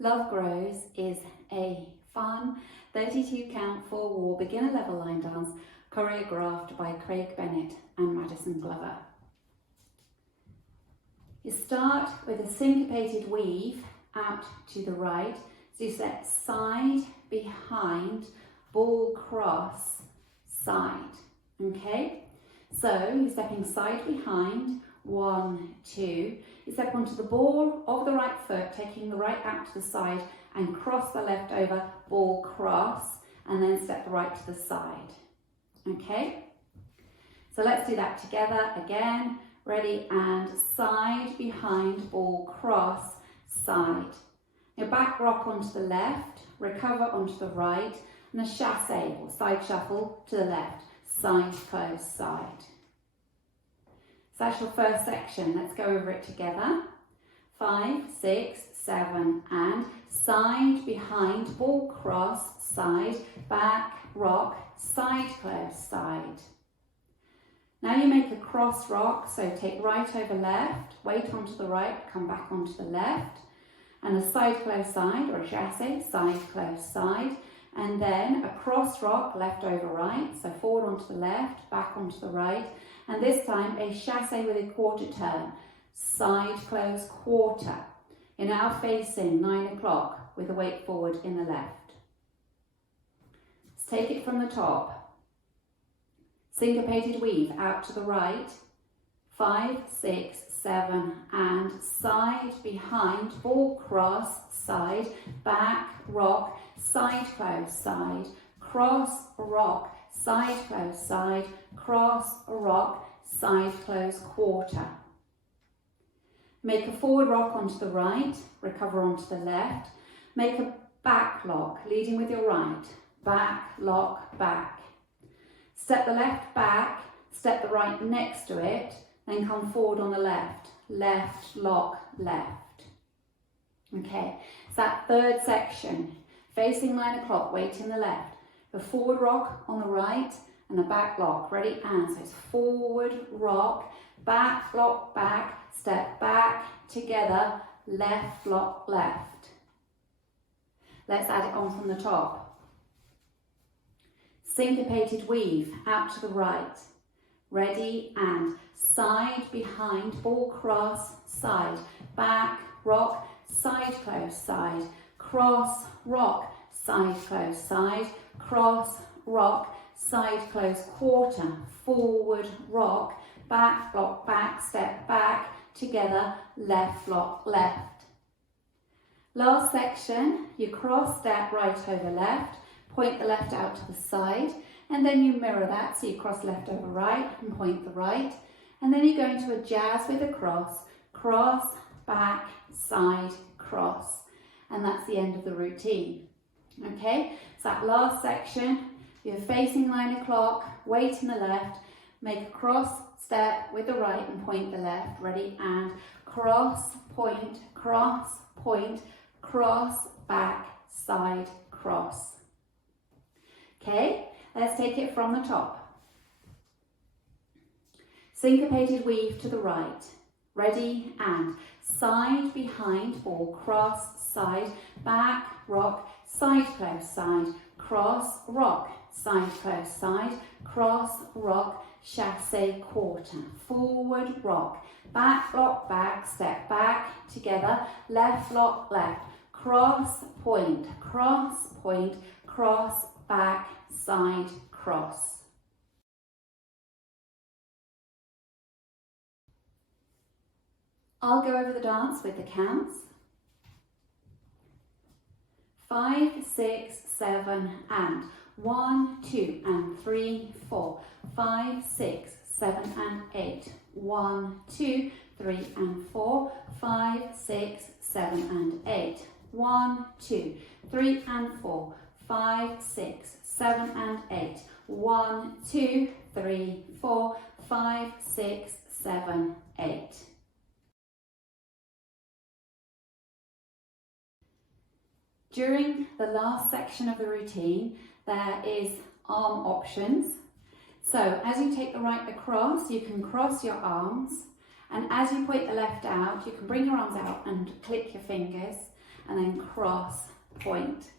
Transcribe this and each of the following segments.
Love Grows is a fun 32 count 4-wall beginner level line dance choreographed by Craig Bennett and Maddison Glover. You start with a syncopated weave out to the right, so you step side, behind, ball cross, side, okay? So you're stepping side behind, 1, 2, you step onto the ball of the right foot, taking the right out to the side and cross the left over, ball cross, and then step the right to the side, okay? So let's do that together again. Ready, and side, behind, ball cross, side. Your back rock onto the left, recover onto the right, and a chasse or side shuffle to the left, side, close, side. So that's your first section. Let's go over it together. 5, 6, 7, and side, behind, ball cross, side, back, rock, side, close, side. Now you make a cross rock, so take right over left, weight onto the right, come back onto the left, and a side, close, side, or a chasse, side, close, side, and then a cross rock, left over right, so forward onto the left, back onto the right, and this time a chasse with a quarter turn, side, close, quarter. You're now facing 9 o'clock with the weight forward in the left. Let's take it from the top. Syncopated weave out to the right, 5, 6, 7, and side, behind, ball cross, side, back, rock, side, close, side, cross, rock, side, close, side, cross, rock, side, close, quarter. Make a forward rock onto the right, recover onto the left, make a back lock, leading with your right, back, lock, back. Step the left back, step the right next to it, then come forward on the left, left, lock, left. Okay, so that third section, facing 9 o'clock, weight in the left, a forward rock on the right, and a back lock, ready, and so it's forward, rock, back, lock, back, step back, together, left, lock, left. Let's add it on from the top. Syncopated weave out to the right, ready, and side, behind, ball cross, side, back, rock, side, close, side, cross, rock, side, close, side, cross, rock, side, close, quarter, forward, rock, back, lock, back, step back, together, left, lock, left. Last section, you cross, step right over left, point the left out to the side, and then you mirror that, so you cross left over right and point the right, and then you go into a jazz with a cross, cross, back, side, cross, and that's the end of the routine. Okay, so that last section, you're facing 9 o'clock, weight in the left, make a cross step with the right and point the left, ready, and cross, point, cross, back, side, cross. Okay, let's take it from the top. Syncopated weave to the right, ready, and side, behind, ball cross, side, back, rock, side, close, side, cross, rock, side, close, side, cross, rock, chasse, quarter, forward, rock, back, lock, back, step back, together, left, lock, left, cross, point, cross, back, side, cross. I'll go over the dance with the counts. 5, 6, 7, and 1, 2, and 3, 4, 5, 6, 7, and 8. 1, 2, 3, and 4, 5, 6, 7, and 8. 1, 2, 3, and 4, 5, 6, 7, and 8. 1, 2, 3, 4, 5, 6, 7, 8. During the last section of the routine, there is arm options. So as you take the right across, you can cross your arms, and as you point the left out, you can bring your arms out and click your fingers. and then cross, point.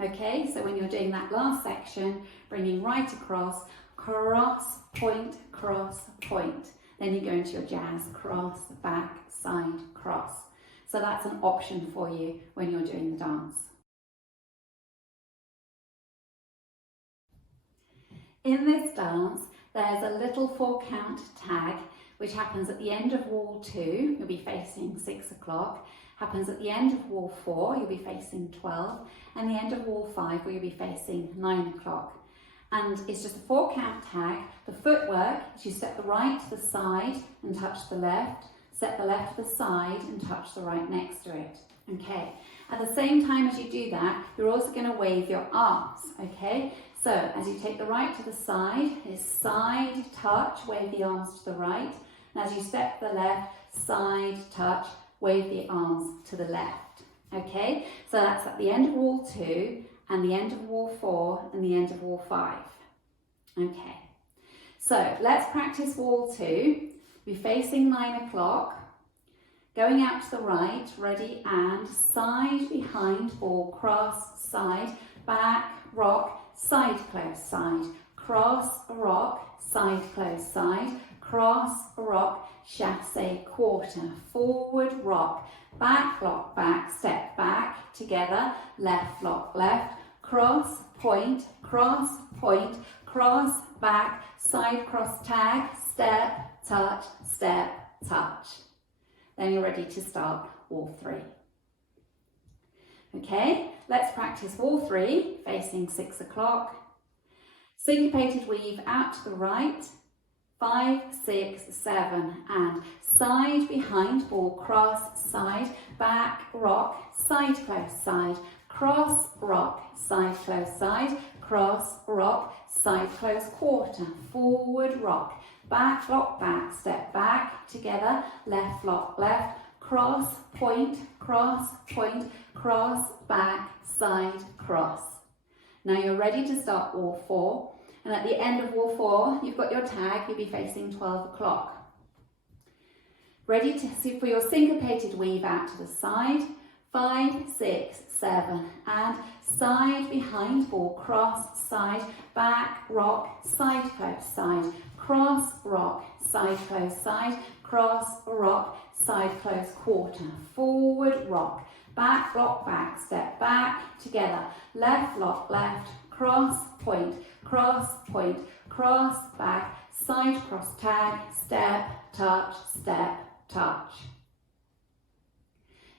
Okay, so when you're doing that last section, bringing right across, cross, point, cross, point. Then you go into your jazz, cross, back, side, cross. So that's an option for you when you're doing the dance. In this dance, there's a little 4-count tag, which happens at the end of wall 2, you'll be facing 6 o'clock, happens at the end of wall 4, you'll be facing 12, and the end of wall 5, where you'll be facing 9 o'clock. And it's just a 4-count tag. The footwork is you step the right to the side and touch the left, step the left to the side and touch the right next to it. Okay. At the same time as you do that, you're also going to wave your arms. Okay. So as you take the right to the side, it's side touch, wave the arms to the right. And as you step the left, side touch, wave the arms to the left. Okay. So that's at the end of wall 2. And the end of wall 4 and the end of wall 5. Okay, so let's practice wall 2. Be facing 9 o'clock, going out to the right, ready, and side, behind, ball, cross, side, back, rock, side, close, side, cross, rock, side, close, side, cross, rock, chassé, quarter, forward, rock, back, lock, back, step back, together, left, lock, left, cross, point, cross, back, side cross tag, step, touch, touch. Then you're ready to start wall 3. Okay, let's practice wall 3, facing 6 o'clock. Syncopated weave out to the right, 5, 6, 7, and side, behind, ball, cross, side, back, rock, side, close, side, cross, rock, side, close, side, cross, rock, side, close, quarter, forward, rock, back, lock, back, step back, together, left, lock, left, cross, point, cross, back, side, cross. Now you're ready to start wall 4, and at the end of wall 4, you've got your tag, you'll be facing 12 o'clock. Ready to see for your syncopated weave out to the side, 5, 6, 7, and side, behind, ball, cross, side, back, rock, side, close, side, cross, rock, side, close, side, cross, rock, side, close, quarter, forward, rock, back, lock, back, step back, together, left, lock, left, cross, point, cross, back, side, cross, tag, step, touch.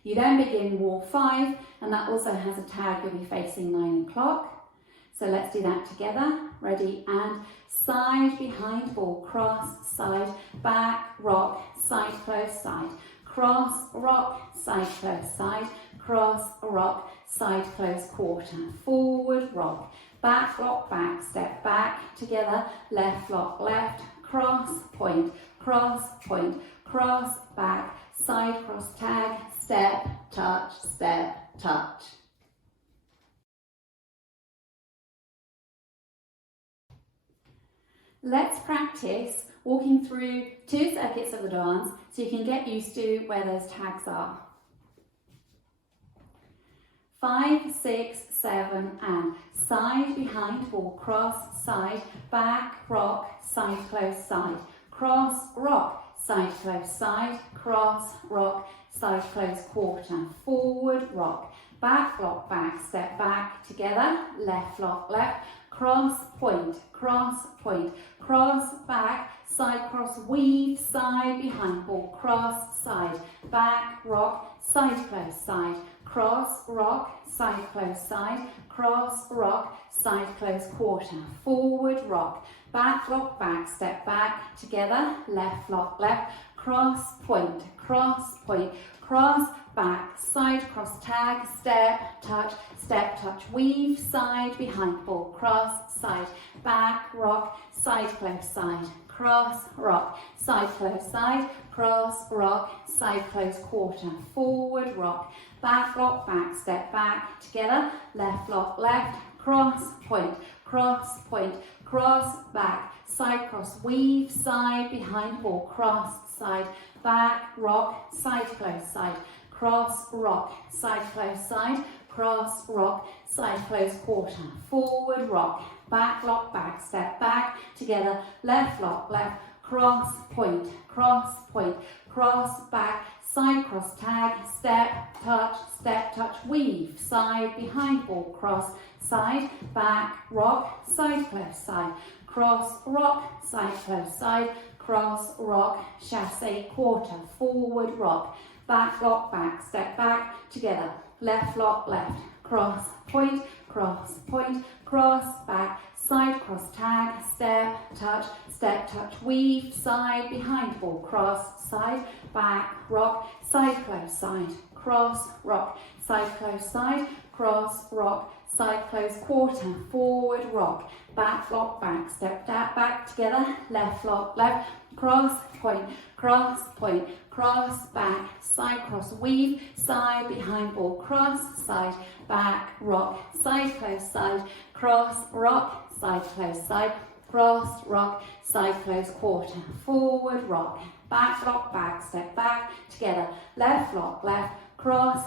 You then begin wall 5, and that also has a tag, you'll be facing 9 o'clock. So let's do that together. Ready, and side, behind, ball, cross, side, back, rock, side, close, side, cross, rock, side, close, side, cross, rock, side, close, quarter, forward, rock, back, lock, back, step back, together, left, lock, left, cross, point, cross, back, side, cross, tag, step, touch. Let's practice walking through 2 circuits of the dance so you can get used to where those tags are. 5, 6, 7, and side, behind, ball, cross, side, back, rock, side, close, side, cross, rock, side, close, side, cross, rock, side, close, quarter, forward, rock, back, lock, back, step back, together, left, lock, left, cross, point, cross, back, side, cross, weave, side, behind, ball, cross, side, back, rock, side, close, side, cross, rock, side, close, side, cross, rock, side, close, quarter, forward, rock, back, lock, back, step back, together, left, lock, left, cross, point, cross, back, side, cross, tag, step, touch, weave, side, behind, ball, cross, side, back, rock, side, close, side, cross, rock, side, close, side, cross, rock, side, close, quarter, forward, rock, back, lock, back, step back, together, left, lock, left, cross, point, cross, back, side, cross, weave, side, behind, ball, cross, side, back, rock, side, close, side, cross, rock, side, close, side, cross, rock, side, close, quarter, forward, rock, back, lock, back, step back, together, left, lock, left, cross, point, cross, back, side, cross, tag, step, touch, weave, side, behind, ball, cross, side, back, rock, side, close, side, cross, rock, side, close, side, cross, rock, chassé, quarter, forward, rock, back, lock, back, step back, together, left, lock, left, cross, point, cross, back, side, cross, tag, step, touch, weave, side, behind, ball, cross, side, back, rock, side, close, side, cross, rock, side, close, side, cross, rock, side, close, quarter, forward, rock, back, lock, back, step back, together, left, lock, left, cross, point, cross, back, side, cross, weave, side, behind, ball, cross, side, back, rock, side, close, side, cross, rock, side, close, side, cross, rock, side, close, quarter, forward, rock, back, lock, back, step back, together, left, lock, left, cross,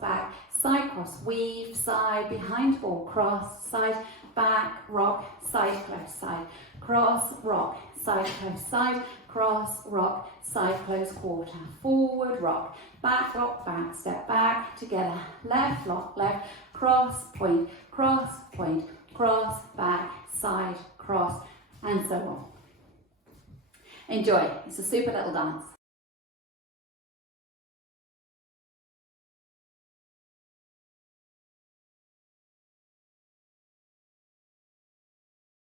back, side, cross, weave, side, behind, ball, cross, side, back, rock, side, close, side, cross, rock, side, close, side, cross, rock, side, close, quarter, forward, rock, back, lock, back, step back, together, left, lock, left, cross, back, side, cross, and so on. Enjoy. It's a super little dance.